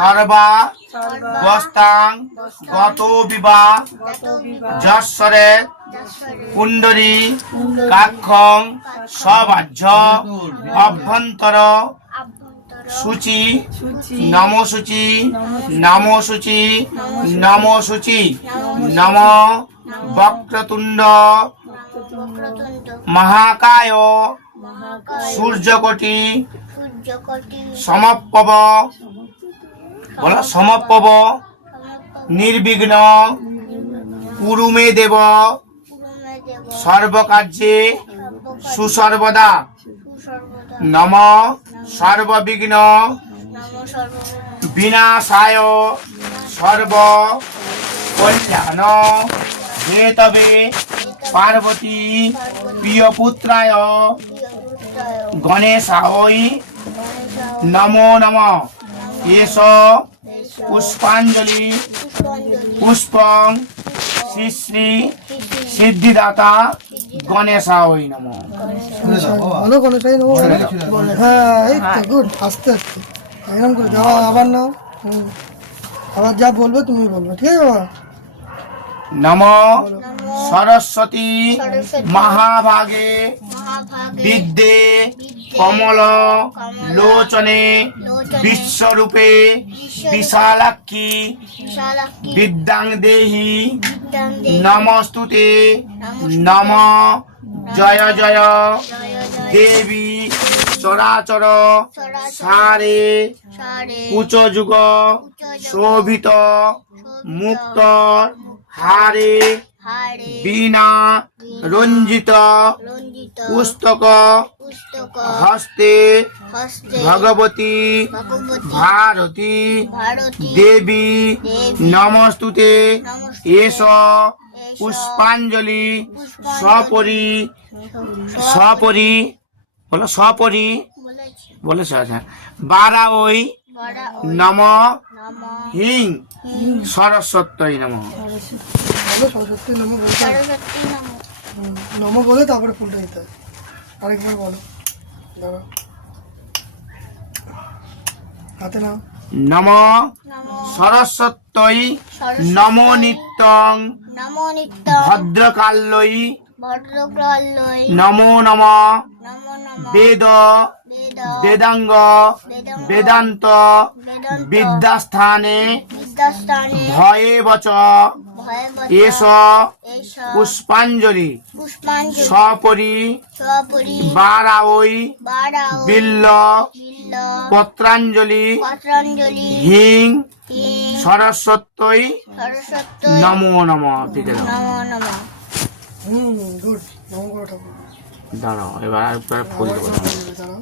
সর্বা বস্তাং গত বিবা যশ্বরে কুণ্ডরী কাক্ষং সবাহ্য অভ্যন্তর শুচি নমো শুচি নমো শুচি নমো শুচি নম বক্রতুণ্ড মহাকায় সূর্যকোটি সমপ্রভ বলো সমপ্রভ নির্বিঘ্ন কুরুমে দেব সর্বকার্যে সুসর্বদা নম সর্ববিঘ্ন বিনাশায় সর্ব কল্যাণ হেতবে পার্বতী প্রিয়পুত্রায় গণেশায় নমো নমঃ এষ পুষ্পাঞ্জলি পুষ্পং শ্রী শ্রী সিদ্ধিদাতা গণেশায় নমঃ। ভালো গণেশায় নমঃ। হ্যাঁ এই তো গুড, আস্তে আস্তে এরকম করে যাওয়া। আবার নাও, আবার যা বলবে তুমি বলবে, ঠিক আছে বাবা? নম সরস্বতী মহাভাগে বিদ্যে কমল লোচনে বিশ্বরূপে বিশালাক্ষী বিদ্যাং দেহি নমস্তুতে নম জয় জয় দেবী চরাচর সারে উচ্চ যুগ শোভিত মুক্ত হারে বীণা রঞ্জিত পুস্তক হস্তে ভগবতী ভারতী দেবী নমস্তুতে এষ পুষ্পাঞ্জলি সপরি সপরি বলো সপরি বলেছ। আচ্ছা বারা ওই নম হিং সরস্বত্যই নমঃ। সরস্বতী নম বলতে নম বলে তারপরে ফুলটা দিতে হয়। আরেকবার বলো, দাঁড়াও, হাতে নাও। নম সরস্বত্যই নমো নিত্যং ভদ্রকাল্যই নমো নমঃ বেদ বেদাঙ্গ বেদান্ত বিদ্যাস্থানে ভয়ে বচ এষ পুষ্পাঞ্জলি সপরি বারাওই বিল্ল পত্রাঞ্জলি হিং সরস্বত্যই নমো নমঃ। ঠিক আছে, গুড, নম করো ঠাকুর। দাঁড়াও এবার ফুল দেবো। দাঁড়াও।